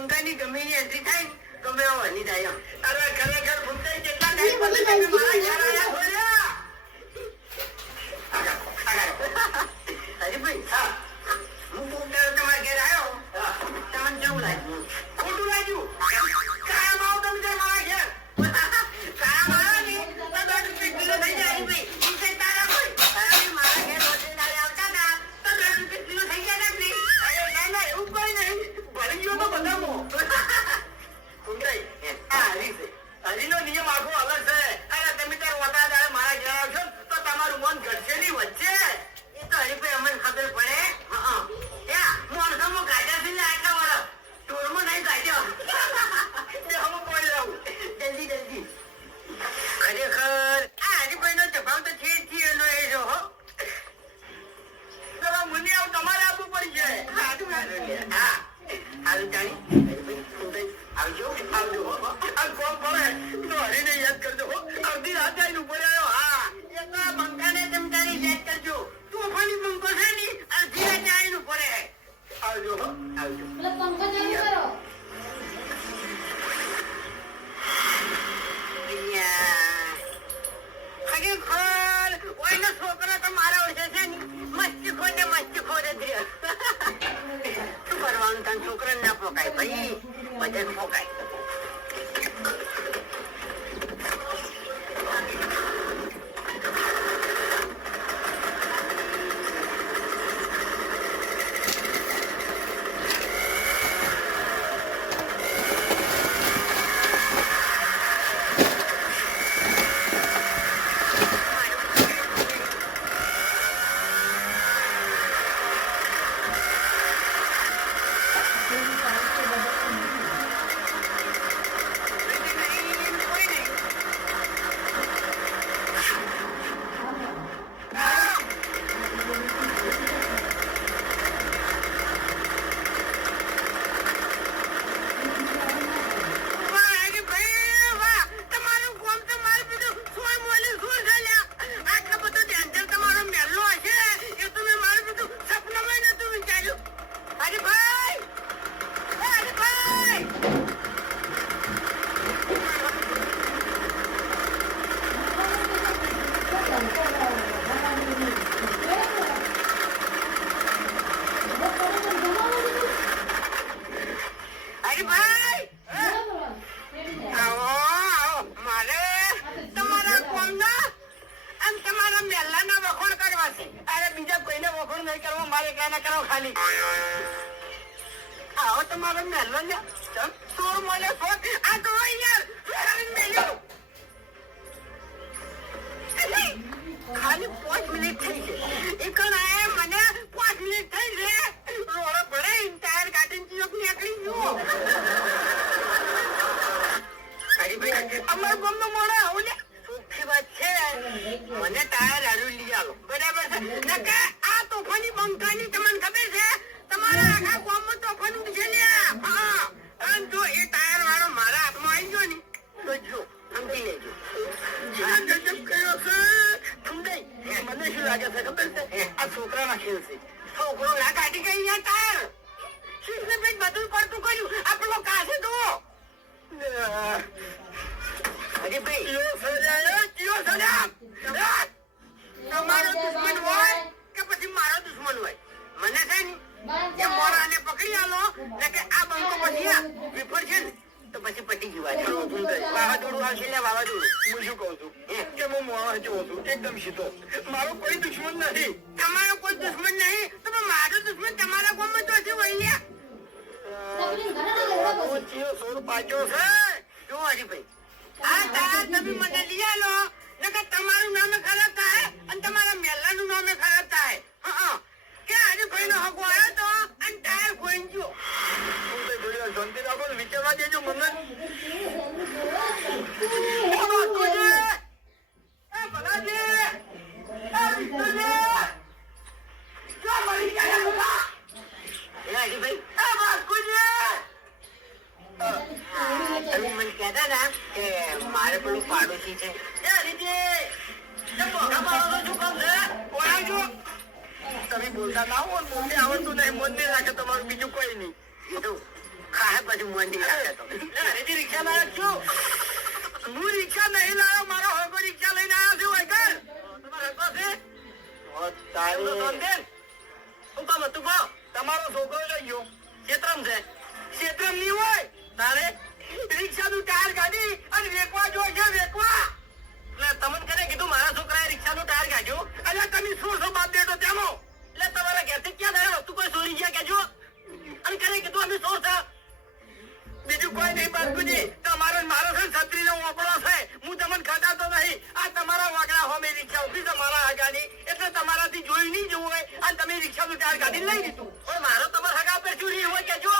બંકાની ગમે ની એન્ટ્રી થાય ગમે આવવાની થાય અરે ખરેખર ભૂતાઈ કેટલા ટાઈમ પછી તમે મારા ઘર આયા બોલ્યા હરીભાઈ હા હું તમારા ઘેર આવ્યો તમને કેવું લાગ્યું ખોટું લાગ્યું કાયમ આવો તમે મારા ઘેર કાયમ આવ્યો ને તો 10 રૂપિયા કિલો થઈ જાય હરીભાઈ એ તારા કોઈ મારા ઘેર રોજે આવતા હતા તો 10 રૂપિયા કિલો થઈ ગયા નહીં અરે ના એવું કોઈ નહીં ભરી ગયો તો બધામો હરીનો નિયમ આખો અલગ છે અને તમે તાર વતા દાડે મારા ઘેર આવશો તો તમારું મન ઘટશે નહીં વચ્ચે એ તો હરીભાઈ અમને ખબર પડે મોણસામાં કાઢ્યા છે આટલા વર્ષ ટોળમાં નહીં કાઢ્યો હું બોલી રહું જલ્દી જલ્દી ખરેખર આ હરીભાઈ નો જવાબ તો છે જ એનો એ જો હો મને આવું તમારે આપવું પડશે હા હારું જાણી આવજો આવજો આ કોમ પડે તો હરીને યાદ કરજો અડધી રાત આવીને ઉપર આવ્યો હા એ તો બંકાને જમતાની યાદ કરજો તોફાની બંકો છે ને અડધી રાત આવીને ઉપર આવજો આવજો પંખો ચાલુ કરો ખરેખર ઓયનો છોકરો તો મારા ઓછે છે ને મસ્તી ખોર જ રહ્યો શું કરવાનું તને છોકરાને ના પોકાય ભાઈ બધાને પોકાય આવો તમારો મેલો ને ચોર મળે ચોર આ તો યાર ખાલી 5 મિનિટ થઈ છે એક મને 5 મિનિટ થઈ છે રોડો ભરે ટાયર કાઢીને ચીક નીકળી ગયો હરીભાઈ અમાર ગામનો મોડો આવું ને સુખી વાત છે મને ટાયર હારું લઈ આવો બરાબર છે કે આ તોફાની બંકાની તમને ખબર છે તમારા આખા ગામમાં તોફાન છે ને હા અને જો એ ટાયર વાળો મારા હાથમાં આવી ગયો ને તો જો સમજી લેજો જીવન ગજબ કયો છે સમજાય મને શું લાગે છે ખબર છે આ છોકરાના ખેલ છે છોકરો ના કાઢી ગઈ યાર ટાયર શીખને પેટ બધું પડતું કર્યું આપણો કાશે તો અરે ભાઈ તમારો દુશ્મન હોય કે પછી મારો દુશ્મન હોય મને છે ને કે મોરાને પકડી આલો ને કે આ બંકો પછી વિફર છે ને તો પછી પટી ગયું વાવાઝોડું આવશે એટલે વાવાઝોડું હું શું કહું છું કે હું મોવા જોઉં છું એકદમ સીધો મારો કોઈ દુશ્મન નથી તમારો કોઈ દુશ્મન નહીં તો મારો દુશ્મન તમારા ગામમાં તો છે વૈયા સોર પાછો છે જો હરીભાઈ આ તારા તમે મને લઈ આલો નકર તમારું નામે ખરાબ થાય અને તમારા મેલાનું નામે ખરાબ થાય કે હરીભાઈ નો હકો આવ્યો તો અને ટાયર ખોઈ ગયો શાંતિ રાખો વિચારવા દેજો મને મારે પેલું પાડોશી છે તમે બોલતા ના હો મોટે આવડતું નહીં મન નહીં રાખે તમારું બીજું કોઈ નહીં ખાય પછી મોંડી રાખે તો હરીજી રિક્ષા લાવ્યો છું હું રિક્ષા નહીં લાવ્યો મારો હગો રિક્ષા લઈને આવ્યો છું વાયકર તમારો હગો છે શું કામ હતું કહો તમારો છોકરો લઈ ગયો ક્ષેત્રમ છે ક્ષેત્રમ નહીં હોય તારે રિક્ષાનું ટાયર કાઢી અને વેકવા જોઈ છે વેકવા એટલે તમને કરે કીધું મારા છોકરાએ રિક્ષાનું ટાયર કાઢ્યું એટલે તમે શું બાપ બેટો તેનો એટલે તમારા ઘરથી ક્યાં થયો તું કોઈ ચોરી ગયા કેજો અને કરે કીધું અમે શું છે બીજું કોઈ નહીં બાપુજી તમારો મારો છે છત્રીનો વાપરો છે હું તમને ખટાતો નહીં આ તમારા વાગડા હોમે રિક્ષા ઉભી છે મારા હગાની એટલે તમારાથી જોઈ નહીં જવું હોય અને તમે રિક્ષાનું ટાયર કાઢી લઈ દીધું પણ મારો તમારા હગા પર ચોરી હોય કેજો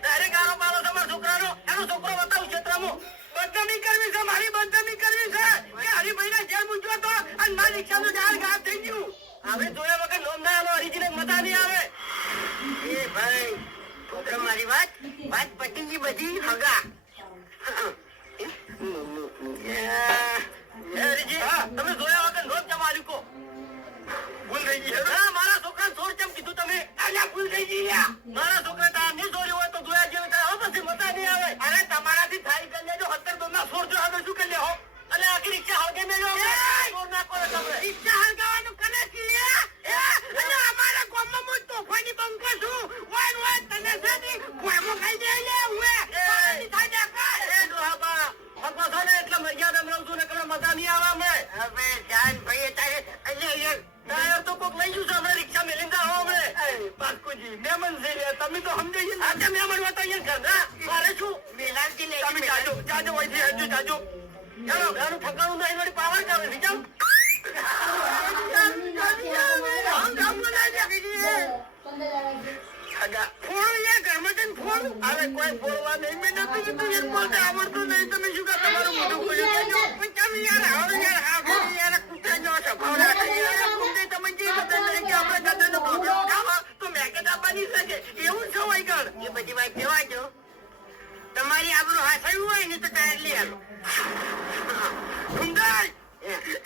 ડાયરેક્ટ આરો મારો તમારા છોકરાનો એનો છોકરો બતાવું ક્ષેત્રમાં બદનામી કરવી છે મારી બદનામી કરવી છે કે હરિભાઈને જેલ મૂક્યો તો અને મારી રિક્ષાનું ટાયર ગાયબ થઈ ગયું હવે જોયા વગર નોંધ ના આલો હરીજીને મતા નહીં આવે એ ભાઈ છોકરા મારી વાત પટી ગઈ બધી હગા હરીજી તમે જોયા વગર નોંધ જમા કો ભૂલ થઈ ગઈ હા મારા છોકરા છોડ કેમ કીધું તમે આલા ભૂલ થઈ ગઈ મારા છોકરા તા નહીં છોડ્યું હોય તો જોયા જેવું થાય પછી મતા નહીં આવે અરે તમારાથી થાય કરી લેજો 17 દોના છોડ જો હવે શું કરી લેહો અને આખી રિક્ષા હળગે મેલો છોડ નાખો તમે રિક્ષા હળગાવાનું કને કીયા અને અમારા ગામમાં હું તોફાની બંકો છું વાય તને છે ની કોઈમો ખાઈ દે લે હુએ થાય દેખા એ ડોહાબા ભગવાન ને એટલે મર્યાદા રહું છું ને કને મજા નહીં આવે અમે હવે જાન ભાઈ તારે અલે ટાયર તો કોક લઈ ગયું છે આપણે રિક્ષા મેલીને જાઓ અમે બાસ્કુજી મહેમાન છે તમે તો સમજી ગયા આજે મહેમાન હતા અહીંયા ઘર મારે શું મેલાલજી લે તમે જાજો વઈથી હજુ જાજો ચાલો ઘરનું ઠકાણું નહીં વળી પાવર કરે છે જાઓ કોઈ બોલવા નહીં મેં નતું કીધું યાર બોલતા આવડતું નહીં તમે શું કહો તમારું મોઢું ખોલ્યું પણ તમે યાર આવો યાર આવો યાર કુત્તા જેવો સ્વભાવ રાખે યાર કુત્તે તમે જે બધા કે આપણે ગધાનો પ્રોબ્લેમ ઉઠાવો તો મેકેટ આપવાની શકે એવું છે હોય ગણ એ બધી વાત કહેવા જો તમારી આબરૂ હાસયું હોય ને તો ટાયર લઈ આલો સુંદર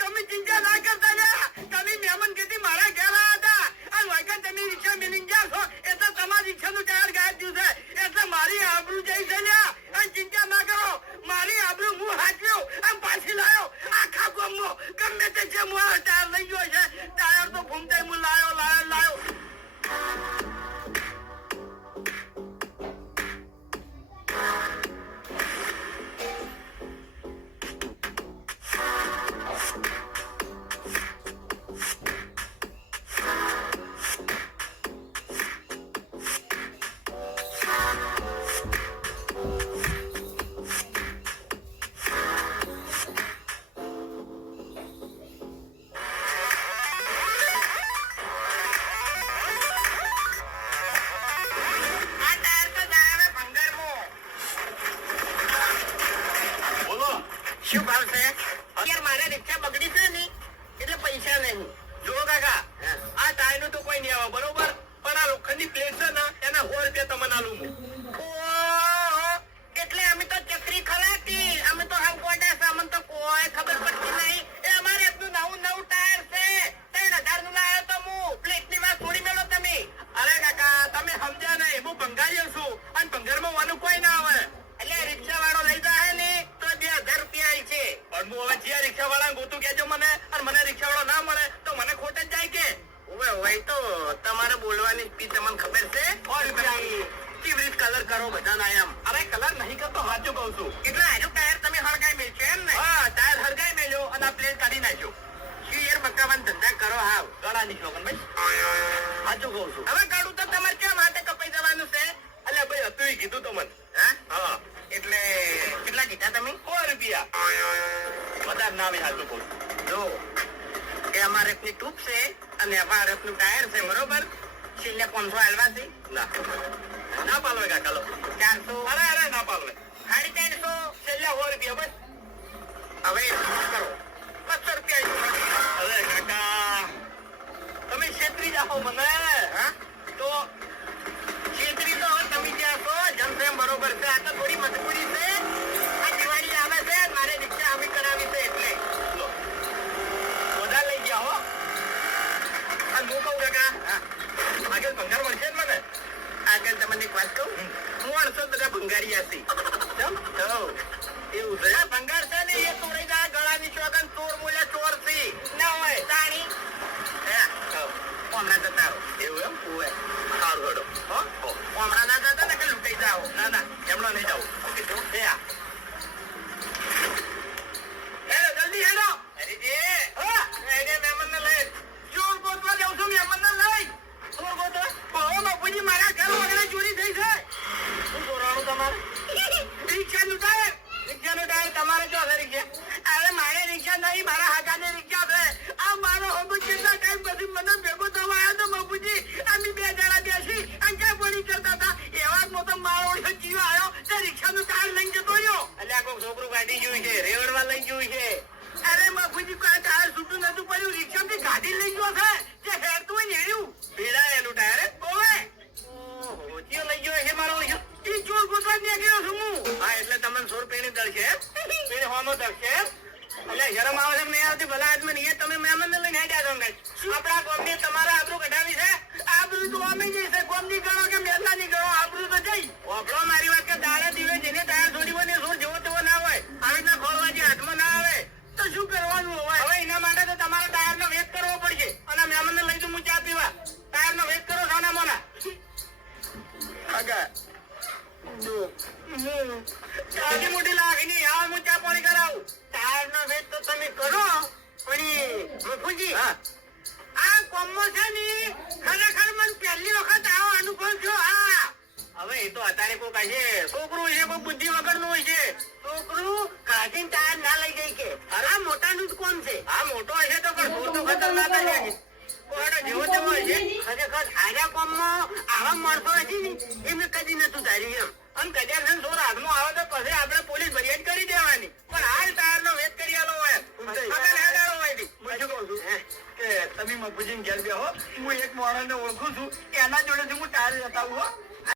તમે ચિંતા ના કરતા ને તમે મહેમાન કીધી મારા ઘેર આવ્યા હતા અને વાયકા તમે રિક્ષા મેલીને ગયા છો એટલે તમારી રિક્ષાનું ટાયર ગાયબ થયું છે એટલે મારી આબરૂ જઈ છે અને ચિંતા ના કરો મારી આબરૂ હું હાચ્યો અને પાછી લાયો આખા ગામમાં ગમે તે છે હું ટાયર લઈ ગયો છે ટાયર તો ફૂમતે હું લાયો શું ભાવ છે યાર મારે રિક્ષા બગડી છે ને એટલે પૈસા નહીં જો કાકા આ ટાયર નું તો કોઈ નહીં આવે બરોબર પણ આ લોખંડની પ્લેટ છે ને એના 100 રૂપિયા તમને આલું હું એટલે અમે તો ચકરી ખલાતી અમે તો હાલ કોડા સામાન તો કોઈ ખબર પડતી નહીં એ અમારે એટલું નવું ટાયર છે 3000 નું લાવ્યો તો હું પ્લેટ ની વાત થોડી મેળો તમે અરે કાકા તમે સમજ્યા નહીં હું ભંગારી છું અને ભંગારમાં વાનું કોઈ ના આવે એટલે રિક્ષા વાળો લઈ જાય ને તો 2000 રૂપિયા છે પણ હું હવે જ્યાં રિક્ષા વાળા ગોતું કેજો મને અને મને રિક્ષા વાળો ના મળે તો મને ખોટ જ જાય કે હોય તો તમારે બોલવાની સ્પીડ તમને ખબર છે 100 રૂપિયા કેવી રીત કલર કરો બધા ના એમ અરે કલર નહીં કરતો સાચું કહું છું એટલે આજુ ટાયર તમે હળગાઈ મેલશો એમ ને હા ટાયર હળગાઈ મેલ્યો અને આ પ્લેટ કાઢી નાખ્યો શું યાર બકાવાન ધંધા કરો હાવ ગળા ની શોખન ભાઈ સાચું કહું છું હવે કાઢું તો તમારે કેમ માટે કપાઈ જવાનું છે અલ્યા ભાઈ હતું એ કીધું તો મને હા એટલે કેટલા કીધા તમે 100 રૂપિયા વધારે ના આવે સાચું કહું જો એ અમારે એકની ટ્યુબ છે અને અમારે એકનું ટાયર છે બરોબર છેલ્લે 500 હાલવા છે ના પાલવે કાકા લો 400 અરે ના પાલવે 350 છેલ્લે 100 રૂપિયા બસ હવે કરો 200 રૂપિયા અરે કાકા તમે છેતરી જાઓ મને હા તો છેતરી તો તમે જ્યાં છો જમસેમ બરોબર છે આ તો થોડી મજબૂરી છે આ દિવાળી આવે છે મારે રિક્ષા આવી કરાવી છે એટલે બધા લઈ ગયા હો અને હું કહું કાકા આગળ ભંગાર મળશે ને મને આગળ તમને એક વાત કહું 300 બધા ભંગારિયા છે. કેમ? એવું છે ભંગાર છે ને એ ચોરી જાય ગળાની ચોગન ચોર બોલ્યા ચોર છે ના હોય તાણી હમણાં જતા રહો એવું એમ હોય સારું હડો હમણાં ના જતા ને કે લૂંટાઈ જાઓ ના ના એમનો નહીં જાવ જલ્દી હેડો અરે મહેમાન ને લઈ ચોર ગોતવા જાઉં છું મહેમાન ને લઈ ચોર ગોતવા બાપુજી મારા ઘર વગેરે ચોરી થઈ છે શું ચોરાણું તમારે રિક્ષા નું ટાયર તમારે જો છે રિક્ષા અરે મારે રિક્ષા નહીં મારા હાકાની રિક્ષા છે આ મારો હોબુ કેટલા ટાઈમ પછી મને ભેગો થવા આવ્યો તો બાપુજી અમે બે જણા બેસી અંકા પડી કરતા હતા એવા મોટો મારો જીવ આવ્યો તે રિક્ષા નું ટાયર લઈને જતો રહ્યો એટલે આ કોઈ છોકરું કાઢી ગયું છે રેવડવા લઈ ગયું છે અરે બાપુજી કોઈ ટાયર છૂટું નતું પડ્યું રિક્ષા થી ગાડી લઈ ગયો છે જે હેરતું હોય ને એનું ભેડાયેલું ટાયર ઓવે ઓછીઓ લઈ ગયો છે મારો ઈ ચોર ગોતવા નીકળ્યો છું હું હા એટલે તમને સોર પેણી દળશે પેણી હોમો દળશે એટલે શરમ આવે છે નહીં આવતી ભલા આદમી એ તમે મહેમાન ને લઈને હેડ્યા છો આપણા ગોમની તમારા આબરૂ કઢાવી છે આબરૂ તો અમે જઈ છે ગોમની ગણો કે મહેલા ની ગણો આબરૂ તો જઈ ઓપડો મારી વાત કે દાડા દીવે જેને ટાયર છોડી હોય ને સોર જેવો તેવો ના હોય આવી રીતના ખોલવાજી હાથમાં ના આવે તો શું કરવાનું હોય હવે એના માટે તો તમારે ટાયર નો વેચ કરવો પડશે અને મહેમાન ને લઈ જઉં હું ચા પીવા ટાયર નો વેચ કરો સાના મોના આગળ મોટી મોટી લાગણી આવ હું ચા પાણી કરાવું ટાયર નો વેચ તો તમે કરો પણ મફુજી આ કોમો છે ને ખરેખર મને પહેલી વખત આવો અનુભવ થયો હા હવે એ તો અત્યારે કોઈ કહે છોકરું છે કોઈ બુદ્ધિ વગર નું હોય છે છોકરું કાઢીને ટાયર ના લઈ જાય કે અરે આ મોટાનું જ કોણ છે આ મોટો હશે તો પણ છોર તો ખતરનાક જ જેવો તેવો છે ખરેખર આર્યા કોમમાં આવા માણસો હશે ને એમને કદી નતું ધાર્યું એમ અને કદાચ સોર હાથમાં આવે તો પછી આપણે પોલીસ ફરિયાદ કરી દેવાની પણ હાલ ટાયર નો વેચ કરી આલો હોય તમે મફુજી ઘેર બેહો હું એક માણસ ને ઓળખું છું એના જોડે હું ટાયર જતા હું